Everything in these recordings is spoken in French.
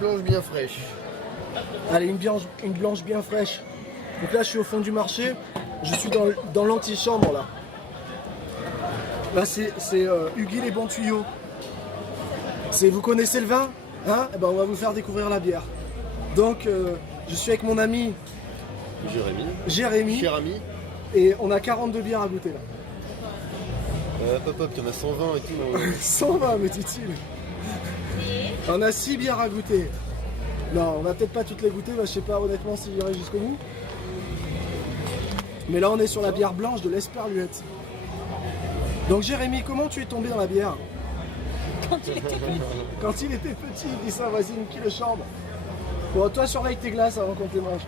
blanche bien fraîche. Allez, une blanche bien fraîche. Donc là, je suis au fond du marché. Je suis dans l'antichambre là. Là, c'est Huggy les bons tuyaux. Vous connaissez le vin, hein? Eh ben, on va vous faire découvrir la bière. Donc, je suis avec mon ami Jérémy. Cher ami. Et on a 42 bières à goûter là. Hop, tu en as 120 et tout. 120 me dit-il. On a 6 bières à goûter. Non, on va peut-être pas toutes les goûter, je sais pas honnêtement si j'irai jusqu'au bout. Mais là on est sur la bière blanche de l'Esperluette. Donc Jérémy, comment tu es tombé dans la bière? Quand il était petit. Quand il était petit, il dit ça, vas-y, qui le chambre. Bon, toi surveille tes glaces avant qu'on te les mange.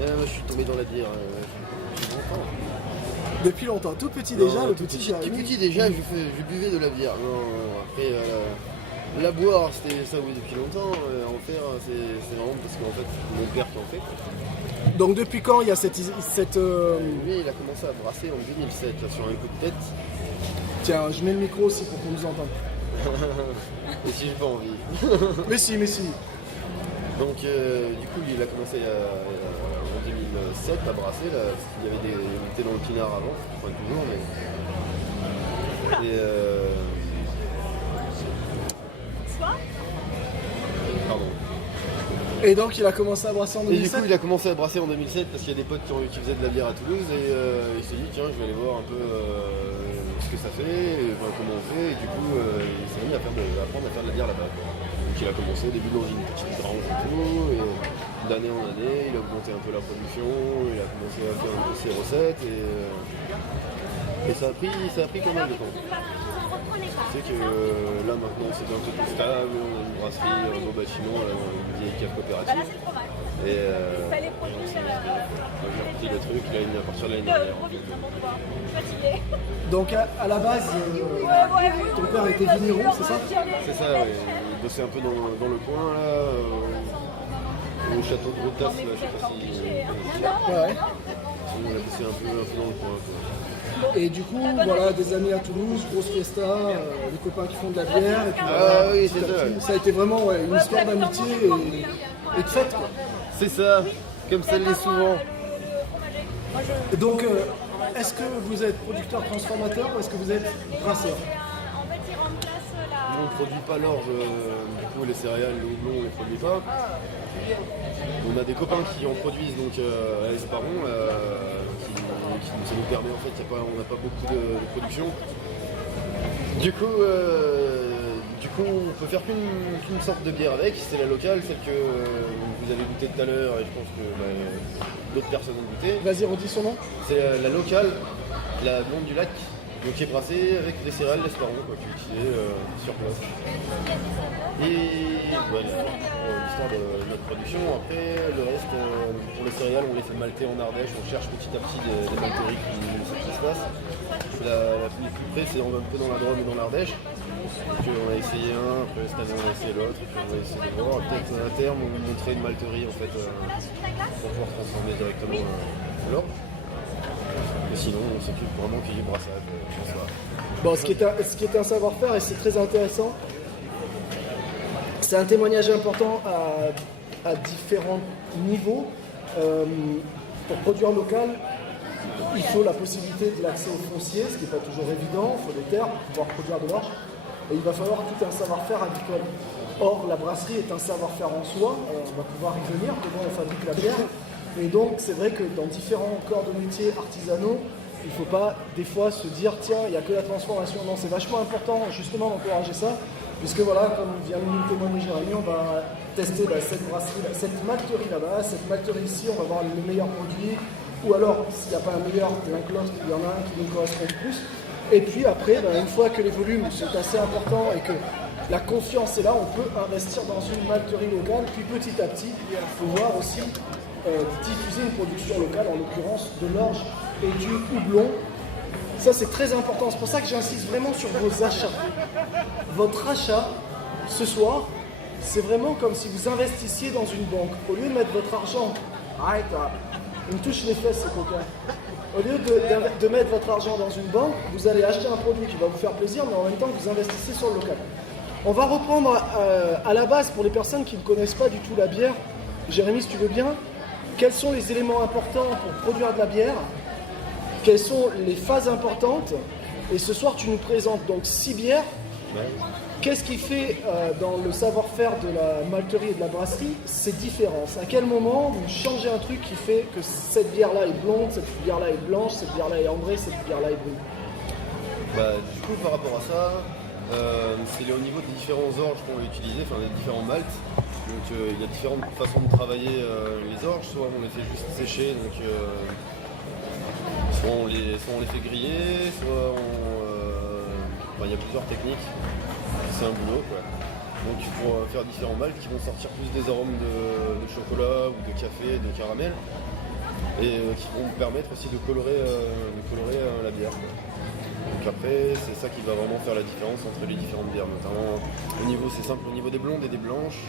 Je suis tombé dans la bière depuis longtemps, tout petit déjà, non, le tout petit Jérémy. Tout petit déjà, je buvais de la bière. Non, après, la boire, c'était ça oui depuis longtemps. En faire, c'est vraiment parce qu'en fait, c'est mon père qui en fait. Donc depuis quand il y a cette... Lui, il a commencé à brasser en 2007, là, sur un coup de tête. Tiens, je mets le micro aussi pour qu'on nous entende. Et si j'ai pas envie. Mais si. Donc, du coup, il a commencé en 2007 à brasser, là, parce qu'il y avait il était dans le pinard avant, enfin toujours, mais... Et pardon. Et donc il a commencé à brasser en 2007. Et du coup, il a commencé à brasser en 2007 parce qu'il y a des potes qui faisaient de la bière à Toulouse et il s'est dit tiens, je vais aller voir un peu ce que ça fait, comment on fait. Et du coup, il s'est mis à apprendre à faire de la bière là-bas. Donc il a commencé au début dans une petite grange et tout, et d'année en année, il a augmenté un peu la production, il a commencé à faire un peu ses recettes et ça a pris pas mal de temps. C'est que là maintenant c'est un peu plus stable, on a une brasserie, un beau bâtiment, une vieille cave coopérative. Et j'ai repris le truc là, à partir de l'année dernière. Donc à la base, ton père était vigneron, c'est ça? C'est ça, ouais. Il bossait un peu dans le coin là, au château de Grotas, là, je sais pas si... Ouais. On a bossé un peu dans le coin. Et du coup, voilà, des amis à Toulouse, grosse fiesta, des copains qui font de la bière. Et puis, oui, c'est ça. Ça a été vraiment une histoire d'amitié et de fête, quoi. C'est ça, comme ça l'est souvent. Donc, est-ce que vous êtes producteur transformateur ou est-ce que vous êtes brasseur? Nous on ne produit pas l'orge, du coup les céréales, nous on ne les produit pas. On a des copains qui en produisent, donc à Esparon, ça nous permet en fait, on n'a pas beaucoup de production. Du coup, on peut faire qu'une sorte de bière avec, c'est la locale, celle que vous avez goûté tout à l'heure et je pense que d'autres personnes ont goûté. Vas-y, redis son nom. C'est la locale, la blonde du lac, donc qui est brassée avec des céréales d'Esparon, cultivées sur place. Et voilà, l'histoire de notre production. Après, le reste, pour les céréales, on les fait malter en Ardèche, on cherche petit à petit des malteries qui se passent. La plus près, c'est un peu dans la Drôme et dans l'Ardèche. Donc on a essayé un, après cette année on a essayé l'autre, et puis on va essayer de voir. Peut-être à terme, on montrer une malterie en fait, pour pouvoir transformer directement l'or. Mais sinon, on s'occupe vraiment qu'il y ait du brassage. Bon, ce qui est un savoir-faire et c'est très intéressant. C'est un témoignage important à différents niveaux. Pour produire local, il faut la possibilité de l'accès au foncier, ce qui n'est pas toujours évident. Il faut des terres pour pouvoir produire de l'orge. Et il va falloir tout un savoir-faire agricole. Or, la brasserie est un savoir-faire en soi. On va pouvoir y venir, comment on fabrique la bière. Et donc, c'est vrai que dans différents corps de métiers artisanaux, il ne faut pas des fois se dire tiens, il n'y a que la transformation. Non, c'est vachement important justement d'encourager ça. Puisque voilà, comme vient de nous témoigner Jérémy, on va tester cette brasserie, cette malterie là-bas, cette malterie ici, on va voir le meilleur produit. Ou alors, s'il n'y a pas un meilleur l'un que l'autre, il y en a un qui nous correspond le plus. Et puis après, une fois que les volumes sont assez importants et que la confiance est là, on peut investir dans une malterie locale. Puis petit à petit, pouvoir aussi diffuser une production locale, en l'occurrence de l'orge et du houblon. Ça, c'est très important. C'est pour ça que j'insiste vraiment sur vos achats. Votre achat, ce soir, c'est vraiment comme si vous investissiez dans une banque. Au lieu de mettre votre argent, arrête là, il me touche les fesses ce coquin. Au lieu de mettre votre argent dans une banque, vous allez acheter un produit qui va vous faire plaisir, mais en même temps, vous investissez sur le local. On va reprendre à la base pour les personnes qui ne connaissent pas du tout la bière. Jérémy, si tu veux bien, quels sont les éléments importants pour produire de la bière? Quelles sont les phases importantes? Et ce soir, tu nous présentes donc 6 bières. Ouais. Qu'est-ce qui fait dans le savoir-faire de la malterie et de la brasserie ces différences? À quel moment vous changez un truc qui fait que cette bière-là est blonde, cette bière-là est blanche, cette bière-là est ambrée, cette bière-là est brune? Du coup, par rapport à ça, c'est au niveau des différents orges qu'on va utiliser, enfin des différents maltes. Donc il y a différentes façons de travailler les orges, soit on les fait juste sécher, donc soit on les fait griller, soit il y a plusieurs techniques, c'est un boulot quoi. Donc pour faire différents maltes qui vont sortir plus des arômes de chocolat ou de café, de caramel, et qui vont permettre aussi de colorer la bière, quoi. Donc après, c'est ça qui va vraiment faire la différence entre les différentes bières, notamment c'est simple, au niveau des blondes et des blanches.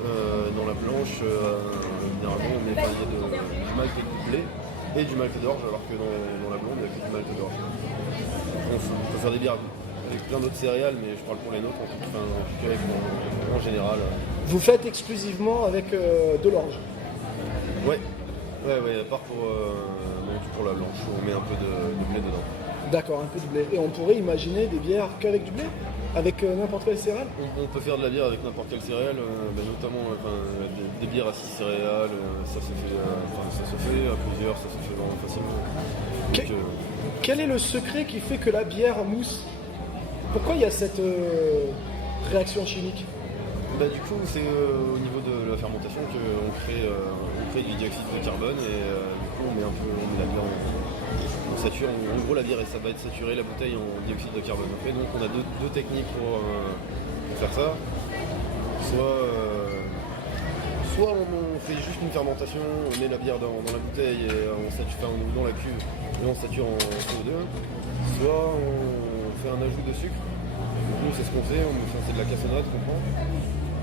Dans la blanche, généralement on met du malt et du blé et du malt d'orge, alors que dans la blonde il n'y a que du malt d'orge. On peut faire des bières avec plein d'autres céréales, mais je parle pour les nôtres, en général. Vous faites exclusivement avec de l'orge? Ouais, à part pour la blanche, on met un peu de blé dedans. D'accord, un peu de blé. Et on pourrait imaginer des bières qu'avec du blé? Avec n'importe quelle céréale? On peut faire de la bière avec n'importe quelle céréale, notamment des bières à 6 céréales, ça se fait à plusieurs, ça se fait vraiment facilement. Quel est le secret qui fait que la bière mousse? Pourquoi il y a cette réaction chimique? Du coup, c'est au niveau de la fermentation qu'on crée du dioxyde de carbone et du coup on met la bière on sature. En gros, la bière ça va être saturée, la bouteille en dioxyde de carbone. Après, donc on a deux techniques pour faire ça. Soit on fait juste une fermentation, on met la bière dans la bouteille et on sature, dans la cuve et on sature en CO2. Soit on fait un ajout de sucre. Donc nous, c'est ce qu'on fait, c'est de la cassonade qu'on prend.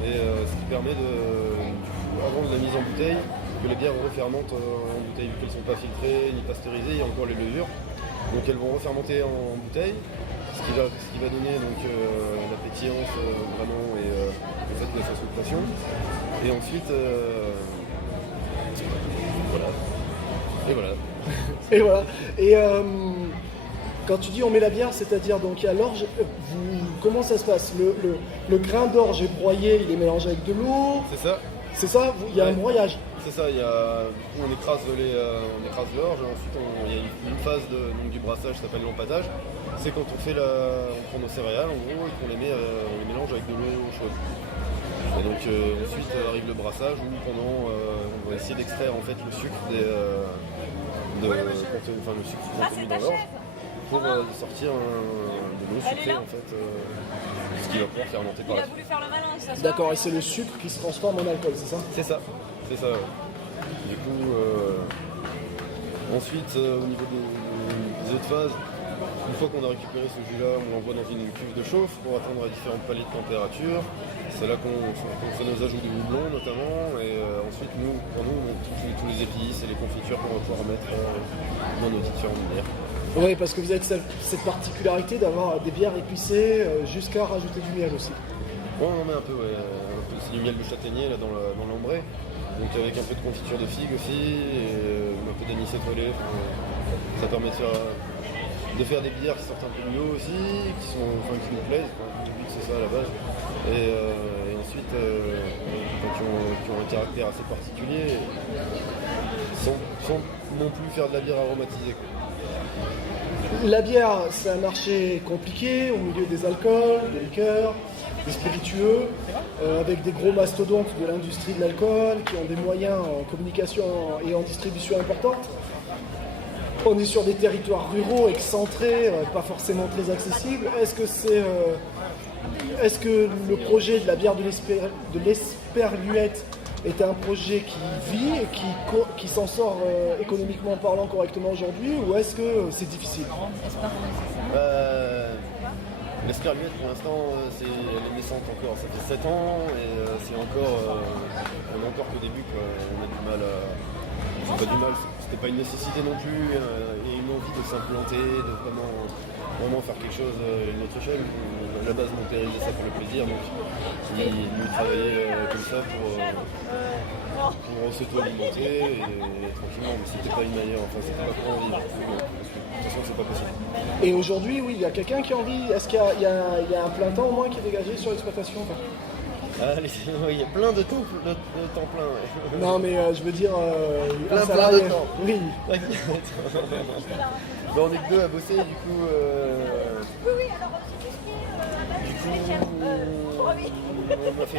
Et ce qui permet avant de la mise en bouteille, que les bières refermentent en bouteille, vu qu'elles ne sont pas filtrées ni pasteurisées, il y a encore les levures. Donc elles vont refermenter en bouteille, ce qui va donner donc, la pétillance vraiment et le fait de la fermentation. Et ensuite, voilà. Et voilà. Et voilà. Et quand tu dis on met la bière, c'est-à-dire donc il y a l'orge, comment ça se passe? Le grain d'orge est broyé, il est mélangé avec de l'eau. C'est ça. C'est ça, il y a un broyage. C'est ça, du coup on écrase l'orge, ensuite il y a une phase du brassage qui s'appelle l'empâtage. C'est quand on prend nos céréales en gros et qu'on on les mélange avec de l'eau chaude. Et donc ensuite arrive le brassage où on va essayer d'extraire en fait le sucre le sucre qu'on met dans l'orge pour sortir de l'eau sucrée en fait, ce qui va pouvoir fermenter par la suite. Il a voulu faire le malin, ça. D'accord, et c'est le sucre qui se transforme en alcool, c'est ça? C'est ça. Ouais. Du coup, ensuite, au niveau des autres phases, une fois qu'on a récupéré ce jus-là, on l'envoie dans une cuve de chauffe pour atteindre à différentes paliers de température. C'est là qu'on fait nos ajouts de houblon notamment, et ensuite pour nous, on met tous les épices et les confitures qu'on va pouvoir mettre dans nos différentes bières. Oui, parce que vous avez cette particularité d'avoir des bières épicées jusqu'à rajouter du miel aussi. Ouais, on en met un peu, c'est du miel de châtaignier là, dans l'ambré. Donc avec un peu de confiture de figue aussi, et un peu d'anis étoilé. Ça permet de faire des bières qui sortent un peu de l'eau aussi, qui nous plaisent. Le but c'est ça à la base. Et ensuite, qui ont un caractère assez particulier, sans non plus faire de la bière aromatisée. La bière, c'est un marché compliqué au milieu des alcools, des liqueurs, des spiritueux, avec des gros mastodontes de l'industrie de l'alcool qui ont des moyens en communication et en distribution importantes. On est sur des territoires ruraux, excentrés, pas forcément très accessibles. Est-ce que le projet de la bière de l'Esperluette est un projet qui vit et qui s'en sort économiquement parlant correctement aujourd'hui, ou est-ce que c'est difficile? L'Esperluette pour l'instant elle est naissante encore, ça fait 7 ans et on est encore qu'au début quoi. On a du mal c'est pas du mal, c'était pas une nécessité non plus, et une envie de s'implanter, de vraiment faire quelque chose à une autre échelle. À la base, mon père il faisait ça pour le plaisir, donc il travaillait comme ça pour s'auto-alimenter et tranquillement, mais c'était pas une manière, enfin c'était pas pour envie. De toute façon, c'est pas possible. Et aujourd'hui, oui, il y a quelqu'un qui a envie. Est-ce qu'il y a un plein temps au moins qui est dégagé sur l'exploitation? Il y a plein de temps plein. Ouais. Non, mais je veux dire. Plein salarié. de temps. Oui. Bon, on est que deux à bosser, du coup.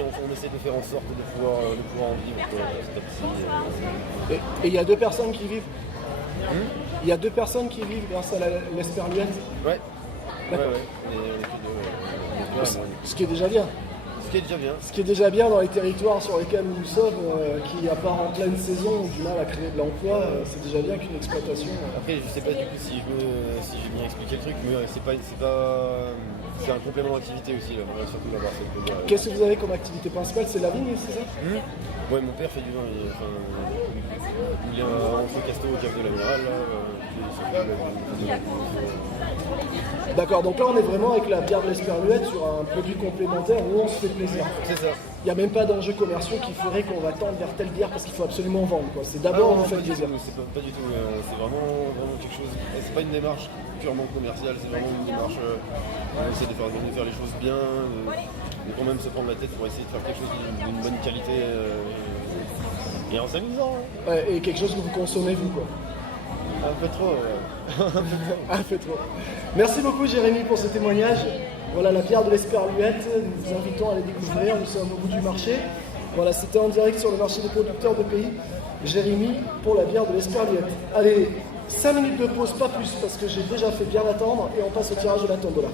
On essaie de faire en sorte de pouvoir en vivre petit à petit. Et il y a 2 personnes qui vivent. Il y a 2 personnes qui vivent grâce à l'Esperluette. Ouais. D'accord. Ouais. On est que deux. Ce qui est déjà bien. Ce qui est déjà bien. Ce qui est déjà bien dans les territoires sur lesquels nous sommes, qui à part en pleine saison ont du mal à créer de l'emploi, c'est déjà bien qu'une exploitation. Après, je sais pas du coup si j'ai bien expliqué le truc, mais c'est un complément d'activité aussi, là, surtout là-bas. Qu'est-ce que vous avez comme activité principale? C'est la vigne, c'est ça? Ouais, mon père fait du vin. Il est entre Casto au Cap de l'Amiral. D'accord, donc là on est vraiment avec la bière de l'Esperluette sur un produit complémentaire où on se fait plaisir. C'est ça. Il n'y a même pas d'enjeux commerciaux qui ferait qu'on va tendre vers telle bière parce qu'il faut absolument vendre, quoi. C'est d'abord vous faites plaisir. C'est pas du tout. C'est vraiment quelque chose. C'est pas une démarche purement commerciale, c'est vraiment une démarche. On essaie de faire les choses bien, de quand même se prendre la tête pour essayer de faire quelque chose d'une bonne qualité et en s'amusant. Ouais, et quelque chose que vous consommez vous, quoi. Un peu trop, ouais. Un peu trop. Merci beaucoup Jérémy pour ce témoignage. Voilà la bière de l'Esperluette, nous vous invitons à la découvrir, nous sommes au bout du marché. Voilà, c'était en direct sur le marché des producteurs de pays. Jérémy pour la bière de l'Esperluette. Allez, 5 minutes de pause, pas plus, parce que j'ai déjà fait bien attendre, et on passe au tirage de la tombola.